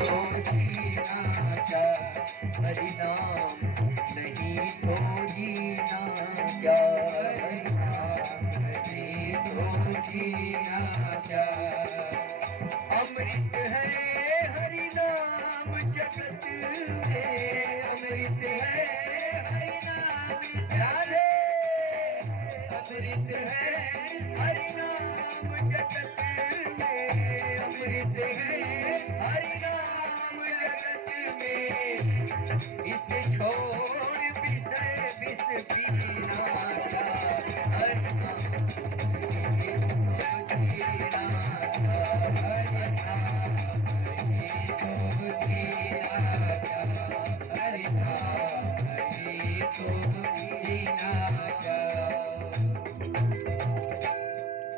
तो जीना क्या, हरि नाम नहीं तो जीना क्या, हरि नाम नहीं तो जीना क्या। अमृत है हरि नाम जगत में, अमृत है हरि नाम जाने, अमृत है हरि नाम जगत में, अमृत है हरि नाम जगत में। इसे छोड़ विषय विष पीना क्या, हरि नाम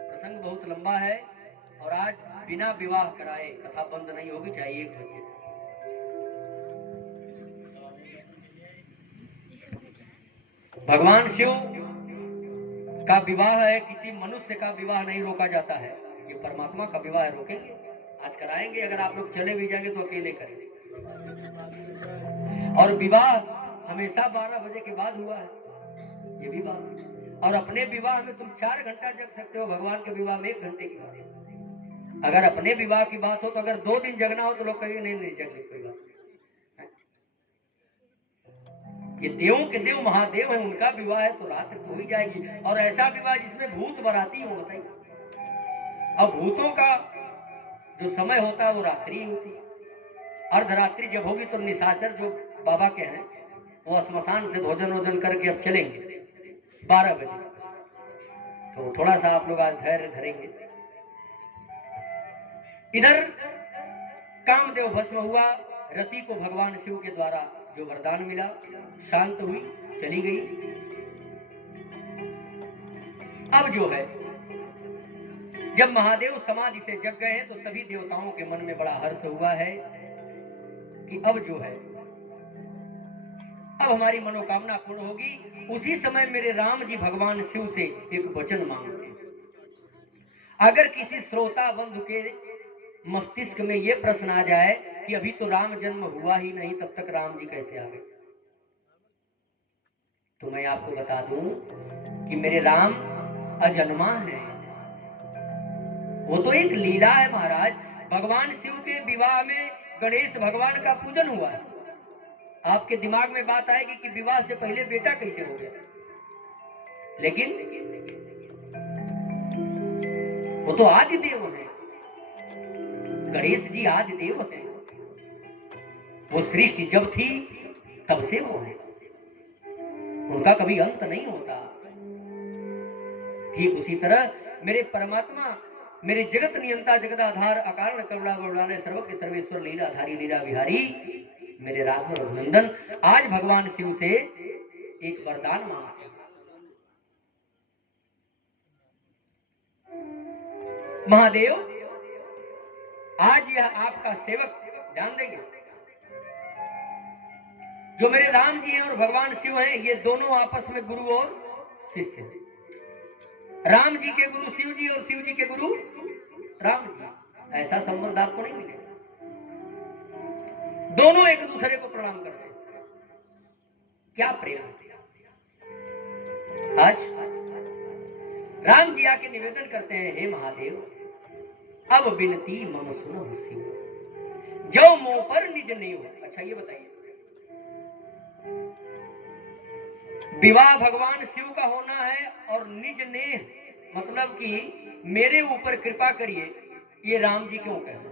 प्रसंग बहुत लंबा है और आज बिना विवाह कराए कथा बंद नहीं होगी, चाहे 1 बजे। भगवान शिव का विवाह है, किसी मनुष्य का विवाह नहीं रोका जाता है, ये परमात्मा का विवाह रोकेंगे, आज कराएंगे। अगर आप लोग चले भी जाएंगे तो अकेले करेंगे। और विवाह हमेशा 12 बजे के बाद हुआ है, ये भी बात है। और अपने विवाह में तुम 4 घंटा जग सकते हो, भगवान के विवाह में 1 घंटे की बात है। अगर अपने विवाह की बात हो तो अगर 2 दिन जगना हो तो लोग कहेंगे नहीं नहीं जगने कोई बात नहीं। ये देवों के देव महादेव है, उनका विवाह है तो रात तो ही जाएगी। और ऐसा विवाह जिसमें भूत बराती हो, बताइए। अब भूतों का जो समय होता है वो रात्रि होती है। अर्धरात्रि जब होगी तो निशाचर जो बाबा के हैं वो श्मशान से भोजन वोजन करके अब चलेंगे 12 बजे। तो थोड़ा सा आप लोग आज धैर्य धरेंगे। इधर कामदेव भस्म हुआ, रति को भगवान शिव के द्वारा जो वरदान मिला, शांत हुई, चली गई। अब जो है जब महादेव समाधि से जग गए हैं तो सभी देवताओं के मन में बड़ा हर्ष हुआ है कि अब जो है अब हमारी मनोकामना पूर्ण होगी। उसी समय मेरे राम जी भगवान शिव से एक वचन मांगते हैं। अगर किसी श्रोता बंधु के मस्तिष्क में यह प्रश्न आ जाए कि अभी तो राम जन्म हुआ ही नहीं, तब तक राम जी कैसे आ गए, तो मैं आपको बता दूं कि मेरे राम अजन्मा है। वो तो एक लीला है महाराज। भगवान शिव के विवाह में गणेश भगवान का पूजन हुआ है। आपके दिमाग में बात आएगी कि विवाह से पहले बेटा कैसे हो गया, लेकिन वो तो आदि देव है, गणेश जी आदि देव है। वो सृष्टि जब थी तब से वो है, उनका कभी अंत नहीं होता। ठीक उसी तरह मेरे परमात्मा, मेरे जगत नियंता, जगदाधार, अकारण करुणा बरुणालय, सर्वज्ञ सर्वेश्वर, लीलाधारी, लीला विहारी, मेरे राघव रघुनंदन आज भगवान शिव से एक वरदान मांगते हैं। महादेव, आज यह आपका सेवक ध्यान देंगे, जो मेरे राम जी हैं और भगवान शिव हैं, ये दोनों आपस में गुरु और शिष्य हैं। राम जी के गुरु शिव जी और शिव जी के गुरु राम जी। ऐसा संबंध आपको नहीं मिलेगा। दोनों एक दूसरे को प्रणाम करते हैं। क्या प्रेम। आज राम जी आके निवेदन करते हैं, हे महादेव, अब बिनती मम सुनो शिव, जो मुंह पर निज नेव। अच्छा ये बताइए, विवाह भगवान शिव का होना है और निज नेह मतलब कि मेरे ऊपर कृपा करिए, ये राम जी क्यों कह रहे हैं?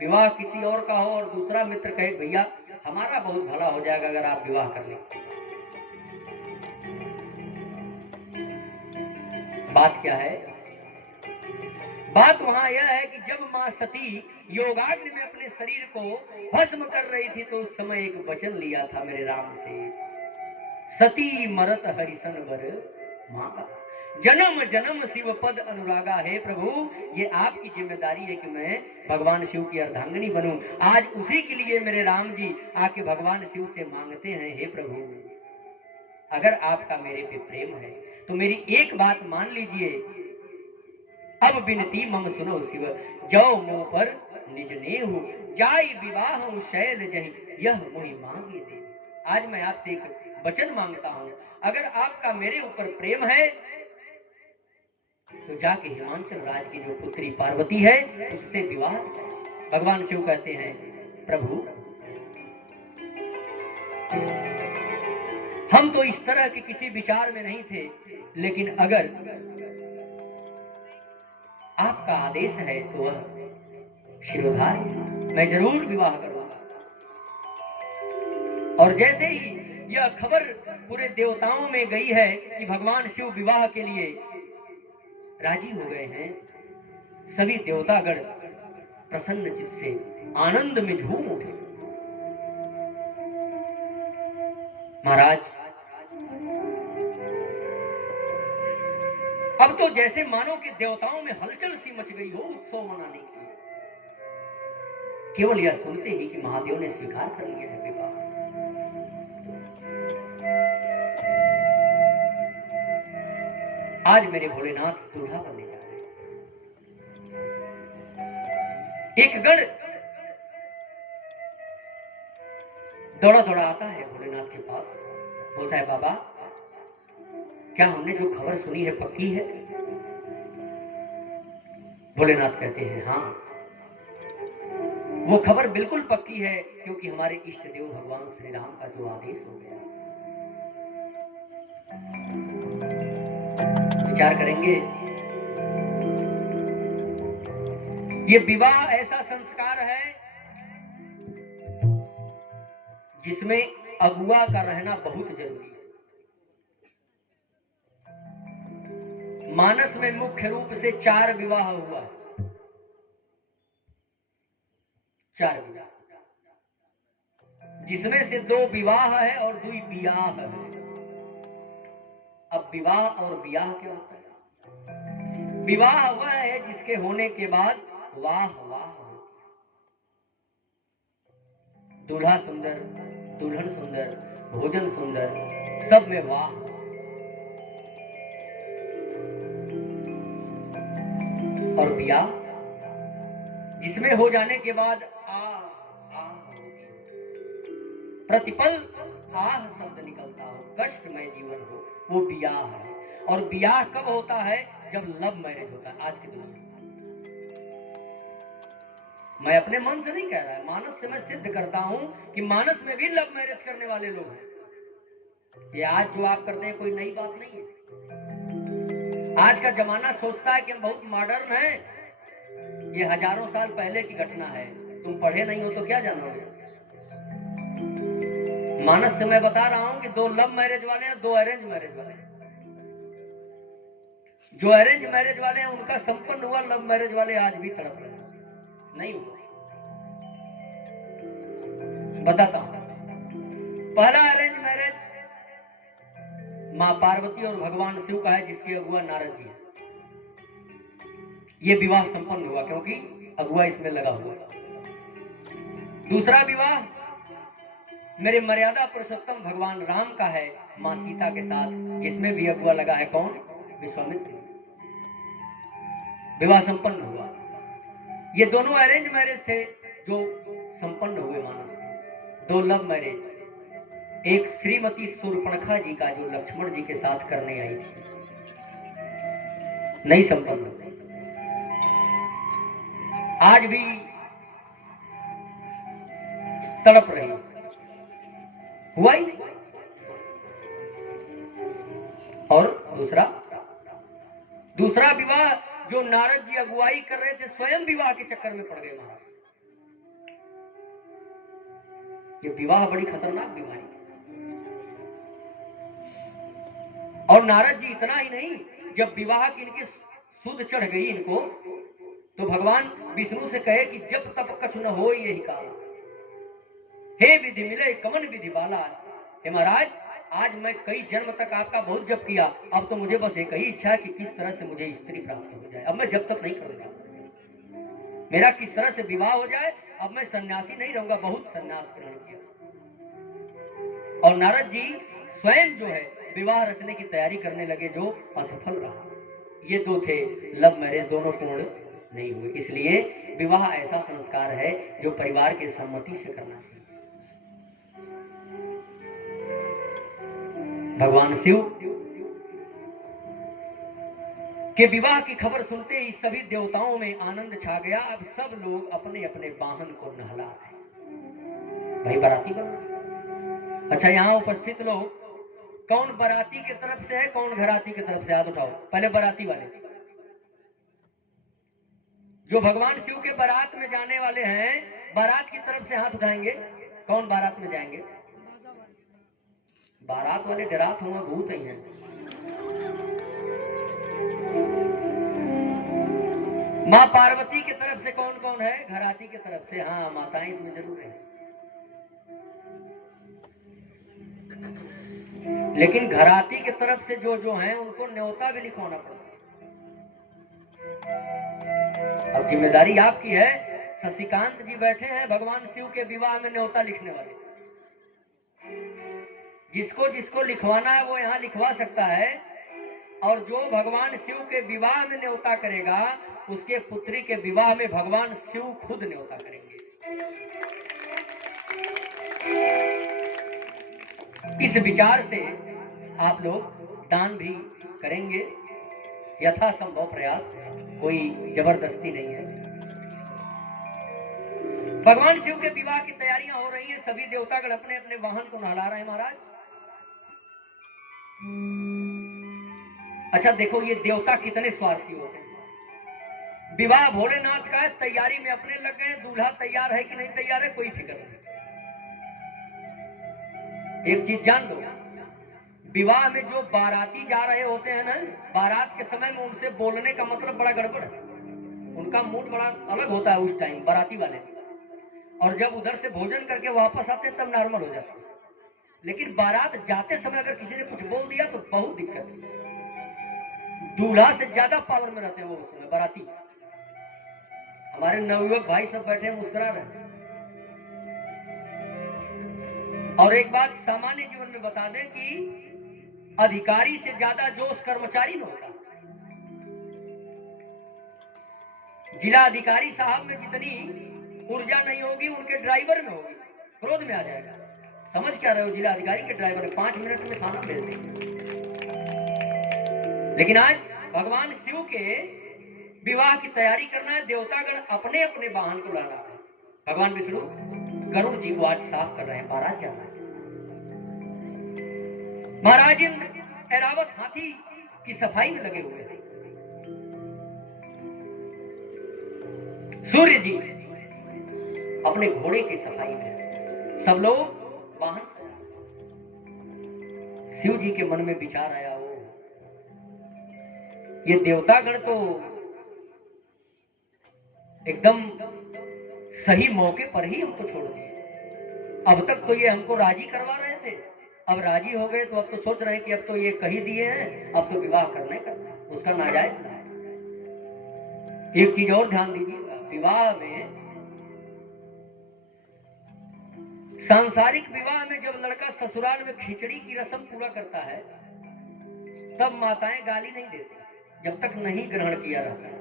विवाह किसी और का हो और दूसरा मित्र कहे भैया हमारा बहुत भला हो जाएगा अगर आप विवाह कर लें। बात क्या है? बात वहां यह है कि जब मां सती योगाग्नि में अपने शरीर को भस्म कर रही थी तो उस समय एक वचन लिया था मेरे राम से, सती मरत हरिसन वर मां का, जन्म जन्म शिव पद अनुरागा। है प्रभु, ये आपकी जिम्मेदारी है कि मैं भगवान शिव की अर्धांगिनी बनूं। आज उसी के लिए मेरे राम जी आके भगवान शिव से मांगते हैं, हे प्रभु, अगर आपका मेरे पे प्रेम है तो मेरी एक बात मान लीजिए, अब बिनती मम सुनो शिव, जो मुंह पर निज नेहु, जाई विवाह शैल जहि, यह मोहि मांगे दे। आज मैं आपसे एक वचन मांगता हूं, अगर आपका मेरे ऊपर प्रेम है तो जाके हिमांचल राज की जो पुत्री पार्वती है उससे विवाह कीजिए। भगवान शिव कहते हैं, प्रभु हम तो इस तरह के किसी विचार में नहीं थे, लेकिन अगर आपका आदेश है तो वह शिरोधार, मैं जरूर विवाह करूंगा। और जैसे ही यह खबर पूरे देवताओं में गई है कि भगवान शिव विवाह के लिए राजी हो गए हैं, सभी देवतागण प्रसन्न चित्त से आनंद में झूम उठे। महाराज, अब तो जैसे मानो कि देवताओं में हलचल सी मच गई हो उत्सव मनाने की, केवल यह सुनते ही कि महादेव ने स्वीकार कर लिया है विवाह। आज मेरे भोलेनाथ दूल्हा बनने जा रहे हैं। एक गण दौड़ा दौड़ा आता है भोलेनाथ के पास, बोलता है, बाबा क्या हमने जो खबर सुनी है पक्की है? भोलेनाथ कहते हैं, हाँ वो खबर बिल्कुल पक्की है, क्योंकि हमारे इष्ट देव भगवान श्री राम का जो आदेश हो गया। विचार करेंगे, ये विवाह ऐसा संस्कार है जिसमें अगुआ का रहना बहुत जरूरी है। मानस में मुख्य रूप से 4 विवाह हुआ, 4 विवाह, जिसमें से 2 विवाह है और 2 बियाह है। अब विवाह और बियाह क्या होता है? विवाह वह है जिसके होने के बाद वाह वाह होती है। दूल्हा सुंदर, दुल्हन सुंदर, भोजन सुंदर, सब में वाह। और बियाह जिसमें हो जाने के बाद प्रतिपल आह शब्द निकलता हो, कष्टमय जीवन हो, वो बियाह है। और बियाह कब होता है? जब लव मैरिज होता है। आज के दिन में मैं अपने मन से नहीं कह रहा है, मानस से मैं सिद्ध करता हूं कि मानस में भी लव मैरिज करने वाले लोग हैं। ये आज जो आप करते हैं कोई नई बात नहीं है। आज का जमाना सोचता है कि हम बहुत मॉडर्न हैं। ये हजारों साल पहले की घटना है, तुम पढ़े नहीं हो तो क्या जानोगे। मानस से मैं बता रहा हूं कि 2 लव मैरिज वाले हैं, 2 अरेंज मैरिज वाले हैं। जो अरेंज मैरिज वाले हैं उनका संपन्न हुआ, लव मैरिज वाले आज भी तड़प रहे हैं, नहीं हुआ। बताता हूं। पहला अरेंज मैरिज मां पार्वती और भगवान शिव का है, जिसके अगुआ नारद जी है। यह विवाह संपन्न हुआ क्योंकि अगुआ इसमें लगा हुआ। दूसरा विवाह मेरे मर्यादा पुरुषोत्तम भगवान राम का है मां सीता के साथ, जिसमें भी अगुआ लगा है कौन? विश्वामित्र। विवाह संपन्न हुआ। ये दोनों अरेंज मैरिज थे जो संपन्न हुए मानस में। 2 लव मैरिज, एक श्रीमती शूर्पणखा जी का जो लक्ष्मण जी के साथ करने आई थी, नहीं संपन्न। आज भी तड़प रही, हुआ ही नहीं। और दूसरा विवाह जो नारद जी अगुवाई कर रहे थे, स्वयं विवाह के चक्कर में पड़ गए महाराज। ये विवाह बड़ी खतरनाक बीमारी है। और नारद जी इतना ही नहीं, जब विवाह की इनकी सुध चढ़ गई इनको, तो भगवान विष्णु से कहे कि जब तब कछु न हो यही काल, हे विधि मिले कमन विधि बाला। हे महाराज, आज मैं कई जन्म तक आपका बहुत जप किया, अब तो मुझे बस एक ही इच्छा है कि किस तरह से मुझे स्त्री प्राप्त हो जाए। अब मैं जब तक नहीं करूंगा, मेरा किस तरह से विवाह हो जाए। अब मैं सन्यासी नहीं रहूंगा, बहुत सन्यास ग्रहण किया। और नारद जी स्वयं जो है विवाह रचने की तैयारी करने लगे, जो असफल रहा। ये 2 थे लव मैरिज, दोनों पूर्ण नहीं हुए। इसलिए विवाह ऐसा संस्कार है जो परिवार के सम्मति से करना चाहिए। भगवान शिव के विवाह की खबर सुनते ही सभी देवताओं में आनंद छा गया। अब सब लोग अपने अपने वाहन को नहला रहे, भाई बाराती बनना। अच्छा, यहाँ उपस्थित लोग कौन बाराती की तरफ से है, कौन घराती की तरफ से? हाथ उठाओ। पहले बाराती वाले, जो भगवान शिव के बारात में जाने वाले हैं, बारात की तरफ से हाथ उठाएंगे। कौन बारात में जाएंगे? बारात वाले डरात हुआ भूत ही हैं। माँ पार्वती की तरफ से कौन कौन है? घराती की तरफ से। हाँ, माताएं इसमें जरूर है। लेकिन घराती की तरफ से जो जो हैं उनको न्योता भी लिखवाना पड़ता है। अब जिम्मेदारी आपकी है। शशिकांत जी बैठे हैं भगवान शिव के विवाह में न्योता लिखने वाले। जिसको जिसको लिखवाना है वो यहाँ लिखवा सकता है। और जो भगवान शिव के विवाह में न्योता करेगा, उसके पुत्री के विवाह में भगवान शिव खुद न्योता करेंगे। इस विचार से आप लोग दान भी करेंगे, यथासंभव प्रयास, कोई जबरदस्ती नहीं है। भगवान शिव के विवाह की तैयारियां हो रही हैं। सभी देवतागण अपने अपने वाहन को नहला रहे हैं महाराज। अच्छा देखो, ये देवता कितने स्वार्थी होते हैं। विवाह भोलेनाथ का है, तैयारी में अपने लग गए। दूल्हा तैयार है कि नहीं तैयार है कोई फिक्र नहीं। एक चीज जान लो, विवाह में जो बाराती जा रहे होते हैं ना, बारात के समय में उनसे बोलने का मतलब बड़ा गड़बड़ है। उनका मूड बड़ा अलग होता है उस टाइम, बाराती वाले। और जब उधर से भोजन करके वापस आते हैं तब नॉर्मल हो जाते हैं। लेकिन बारात जाते समय अगर किसी ने कुछ बोल दिया तो बहुत दिक्कत है। दूल्हा से ज्यादा पावर में रहते हैं वो उस समय बाराती। हमारे नवयुवक भाई सब बैठे हैं, मुस्कुरा रहे हैं। और एक बात सामान्य जीवन में बता दें कि अधिकारी से ज्यादा जोश कर्मचारी में होता है। जिला अधिकारी साहब में जितनी ऊर्जा नहीं होगी, उनके ड्राइवर में होगी। क्रोध में आ जाएगा। समझ क्या रहे हो? जिला अधिकारी के ड्राइवर 5 मिनट में थाना भेज देंगे। लेकिन आज भगवान शिव के विवाह की तैयारी करना है। देवतागण अपने अपने वाहन को लाना है। भगवान विष्णु गरुड़ जी को आज साफ कर रहे हैं, बारात जाना है। महाराज इंद्र ऐरावत हाथी की सफाई में लगे हुए हैं। सूर्य जी अपने घोड़े की सफाई में। सब लोग वाहन से। शिव जी के मन में विचार आया, हो ये देवतागण तो एकदम सही मौके पर ही हमको छोड़ दिए। अब तक तो ये हमको राजी करवा रहे थे, अब राजी हो गए तो अब तो सोच रहे हैं कि अब तो ये कही दिए हैं, अब तो विवाह करना ही करना, उसका नाजायज लाभ। एक चीज और ध्यान दीजिएगा, विवाह में, सांसारिक विवाह में जब लड़का ससुराल में खिचड़ी की रस्म पूरा करता है तब माताएं गाली नहीं देती, जब तक नहीं ग्रहण किया रहता है।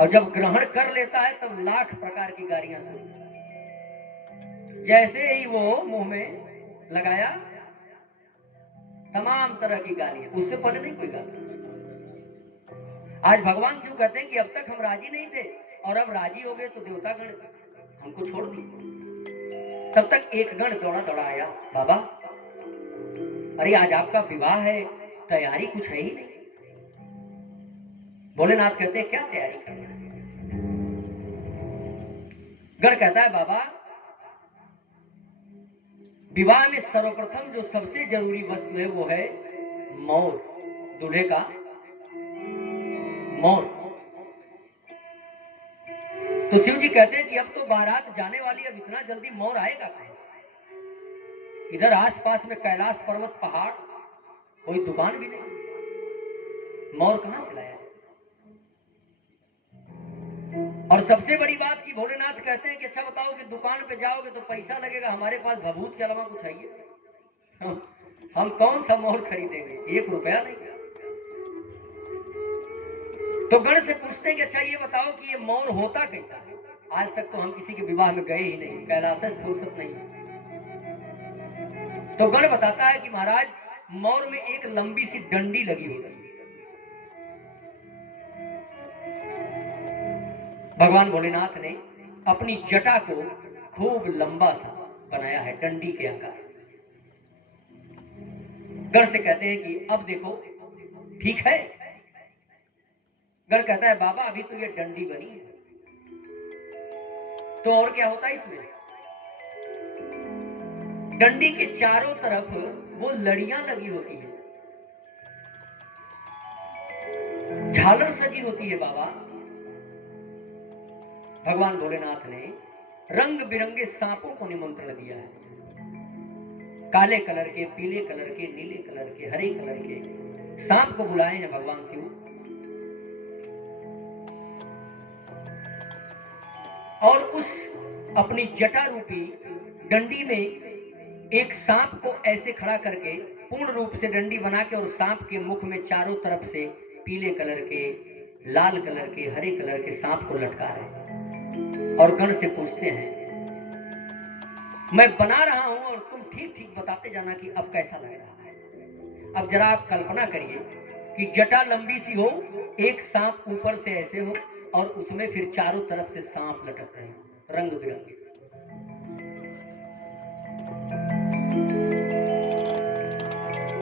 और जब ग्रहण कर लेता है तब लाख प्रकार की गालियां सुनती। जैसे ही वो मुंह में लगाया तमाम तरह की गालियां, उससे पहले नहीं कोई गाता। आज भगवान शिव कहते हैं कि अब तक हम राजी नहीं थे और अब राजी हो गए तो देवतागण हमको छोड़ दिए। तब तक एक गण दौड़ा दौड़ा आया, बाबा अरे आज आपका विवाह है, तैयारी कुछ है ही नहीं। भोलेनाथ कहते हैं क्या तैयारी करना है? गण कहता है बाबा विवाह में सर्वप्रथम जो सबसे जरूरी वस्तु है वो है मोर, दूल्हे का मोर। तो शिव जी कहते हैं कि अब तो बारात जाने वाली, अब इतना जल्दी मोर आएगा कहां? इधर आसपास में कैलाश पर्वत पहाड़, कोई दुकान भी नहीं, मोर कहां से लाया? और सबसे बड़ी बात की भोलेनाथ कहते हैं कि अच्छा बताओ कि दुकान पे जाओगे तो पैसा लगेगा, हमारे पास भभूत के अलावा कुछ है ही नहीं। हम कौन सा मोर खरीदेंगे, 1 रुपया नहीं। तो गण से पूछते हैं कि अच्छा ये बताओ कि ये मौर होता कैसा है। आज तक तो हम किसी के विवाह में गए ही नहीं, कैलाश से फुर्सत नहीं। तो गण बताता है कि महाराज मौर में एक लंबी सी डंडी लगी होती है। भगवान भोलेनाथ ने अपनी जटा को खूब लंबा सा बनाया है, डंडी के आकार। गण से कहते हैं कि अब देखो ठीक है। गण कहता है बाबा अभी तो ये डंडी बनी है, तो और क्या होता है इसमें। डंडी के चारों तरफ वो लड़ियां लगी होती है, झालर सजी होती है बाबा। भगवान भोलेनाथ ने रंग बिरंगे सांपों को निमंत्रण दिया है, काले कलर के, पीले कलर के, नीले कलर के, हरे कलर के सांप को बुलाए हैं भगवान शिव। और उस अपनी जटा रूपी डंडी में एक सांप को ऐसे खड़ा करके पूर्ण रूप से डंडी बना के, और सांप के मुख में चारों तरफ से पीले कलर के, लाल कलर के, हरे कलर के सांप को लटका रहे हैं। और गण से पूछते हैं मैं बना रहा हूं और तुम ठीक ठीक बताते जाना कि अब कैसा लग रहा है। अब जरा आप कल्पना करिए कि जटा लंबी सी हो, एक सांप ऊपर से ऐसे हो, और उसमें फिर चारों तरफ से सांप लटक रहे हैं रंग बिरंगे।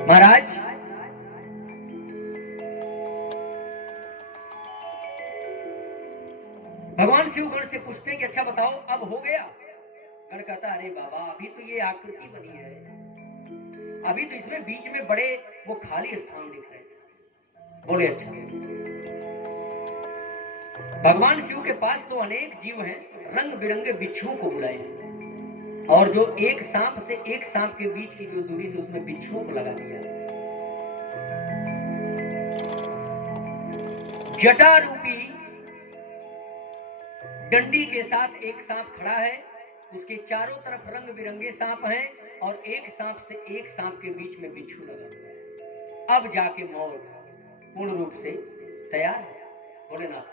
महाराज भगवान शिव गण से पूछते हैं कि अच्छा बताओ अब हो गया। गण कहता अरे बाबा अभी तो ये आकृति बनी है, अभी तो इसमें बीच में बड़े वो खाली स्थान दिख रहे हैं। बोले अच्छा। भगवान शिव के पास तो अनेक जीव हैं, रंग बिरंगे बिच्छुओं को बुलाए, और जो एक सांप से एक सांप के बीच की जो दूरी थी उसमें बिच्छुओं को लगा दिया। जटा रूपी डंडी के साथ एक सांप खड़ा है, उसके चारों तरफ रंग बिरंगे सांप हैं, और एक सांप से एक सांप के बीच में बिच्छू लगा हुआ है। अब जाके मौर पूर्ण रूप से तैयार है। भोलेनाथ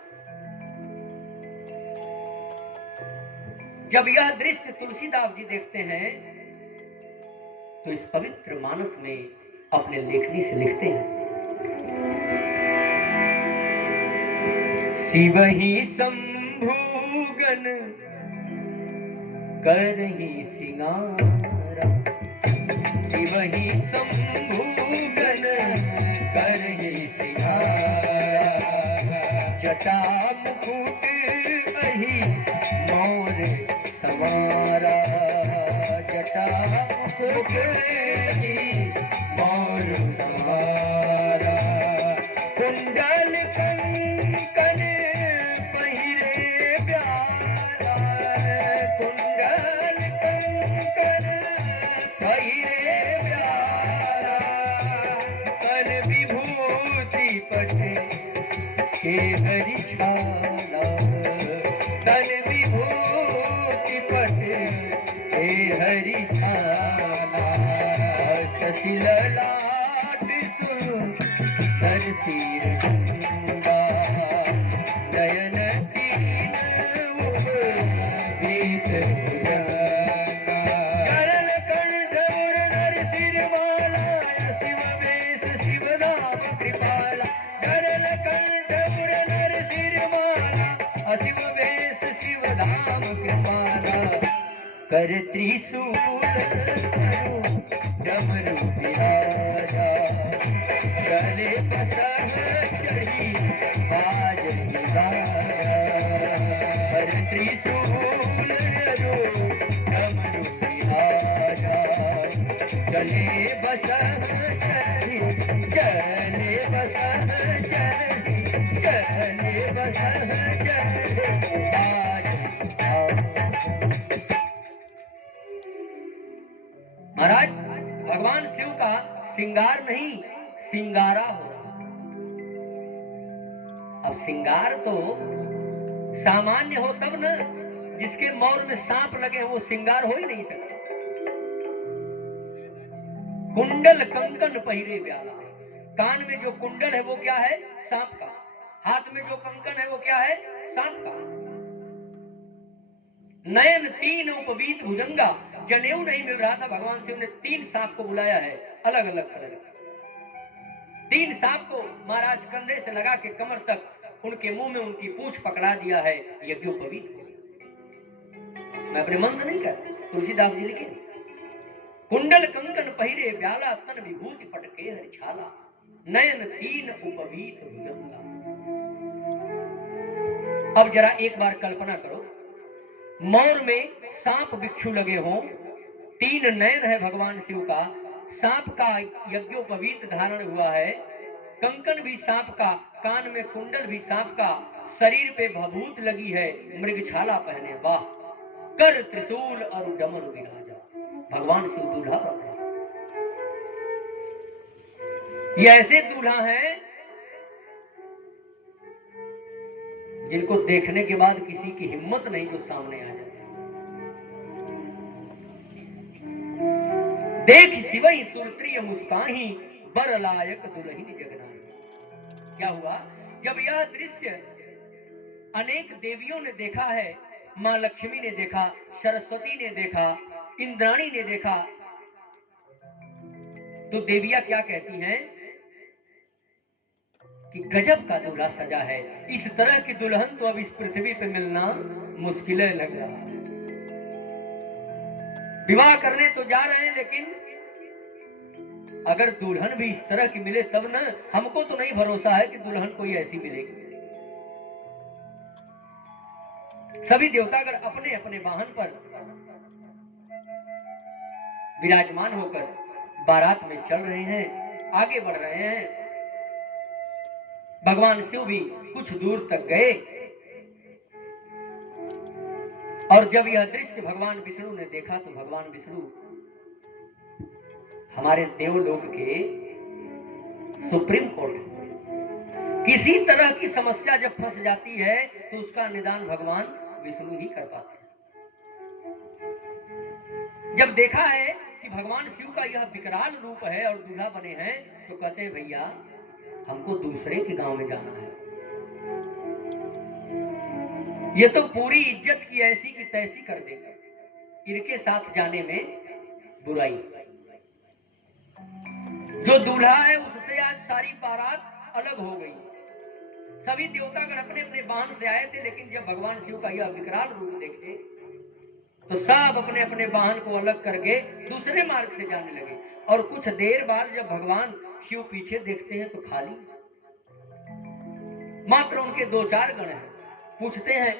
जब यह दृश्य तुलसीदास जी देखते हैं तो इस पवित्र मानस में अपने लेखनी से लिखते हैं शिव ही शंभुगन करहि सिंगारा, शिव ही शंभुगन करहि सिंगारा, जटा मुकुट अहि मौर समारा, जटा मुकुट अहि मौर समारा, कुंडल कंकन पहिरे प्यारा, कुंडल कंकन पहिरे प्यारा, कर विभूति पटे के हरि छाला, कर विभूति पटे के हरि छाला, शशि ललाट सुंदर सिर गंगा, नयन तीन मुख बीत भुजंगा, करल कंठ उर नर सिरमाला, शिव वेश शिव नाम कृपाला, करल कंठ उर नर सिरमाला, शिव वेश शिव नाम कृपाला, कर त्रिशूल डमरू बिराजा, चले बसह चढ़ी बाजही बाजा, कर त्रिशूल डमरू बिराजा, चले बसह चढ़ी, चले बसह चढ़ी, चले बसह चढ़ी बाजही। महाराज भगवान शिव का श्रृंगार नहीं सिंगारा हो रहा। अब श्रृंगार तो सामान्य हो तब न, जिसके मौर में सांप लगे वो श्रृंगार हो ही नहीं सकता। कुंडल कंकन पहिरे व्याला, कान में जो कुंडल है वो क्या है, सांप का, हाथ में जो कंकन है वो क्या है? सांप का। नयन तीन उपवीत भुजंगा, जनेऊ नहीं मिल रहा था, भगवान शिव ने 3 सांप को बुलाया है, अलग अलग कलर के। 3 सांप को महाराज कंधे से लगा के कमर तक उनके मुंह में उनकी पूंछ पकड़ा दिया है, यज्ञोपवीत हो गया। मैं अपने मन से नहीं कह, तुलसीदास जी लिखे, कुंडल कंकन पहिरे ब्याला, तन विभूति पटके हरि छाला, नयन तीन उपवीत भुजंगा। अब जरा एक बार कल्पना करो, मोर में सांप बिच्छू लगे हों, 3 नयन है भगवान शिव का, सांप का यज्ञोपवीत धारण हुआ है, कंकन भी सांप का, कान में कुंडल भी सांप का, शरीर पे भभूत लगी है, मृगछाला पहने, वाह, कर त्रिशूल और डमरू विराजा, भगवान शिव दूल्हा बन रहे। ये ऐसे दूल्हा हैं जिनको देखने के बाद किसी की हिम्मत नहीं जो सामने आ जाए। देख सिवई सुरत्रिय मुस्काही, बर लायक दुल्हन जगना। क्या हुआ? जब यह दृश्य अनेक देवियों ने देखा है, मां लक्ष्मी ने देखा, सरस्वती ने देखा, इंद्राणी ने देखा, तो देवियां क्या कहती हैं कि गजब का दूल्हा सजा है, इस तरह की दुल्हन तो अब इस पृथ्वी पे मिलना मुश्किल लग रहा। विवाह करने तो जा रहे हैं, लेकिन अगर दुल्हन भी इस तरह की मिले तब न, हमको तो नहीं भरोसा है कि दुल्हन कोई ऐसी मिलेगी। सभी देवतागण अपने अपने वाहन पर विराजमान होकर बारात में चल रहे हैं, आगे बढ़ रहे हैं। भगवान शिव भी कुछ दूर तक गए, और जब यह दृश्य भगवान विष्णु ने देखा तो भगवान विष्णु हमारे देवलोक के सुप्रीम कोर्ट, किसी तरह की समस्या जब फंस जाती है तो उसका निदान भगवान विष्णु ही कर पाते हैं। जब देखा है कि भगवान शिव का यह विकराल रूप है और दूल्हा बने हैं, तो कहते हैं भैया हमको दूसरे के गांव में जाना है, ये तो पूरी इज्जत की ऐसी की तैसी कर देगा, इनके साथ जाने में बुराई। जो दूल्हा है उससे आज सारी बारात अलग हो गई। सभी देवतागण अपने अपने वाहन से आए थे, लेकिन जब भगवान शिव का यह विकराल रूप देखे तो सब अपने अपने वाहन को अलग करके दूसरे मार्ग से जाने लगे। और कुछ देर बाद जब भगवान शिव पीछे देखते हैं तो खाली, मात्र उनके 2-4 गण हैं। पूछते हैं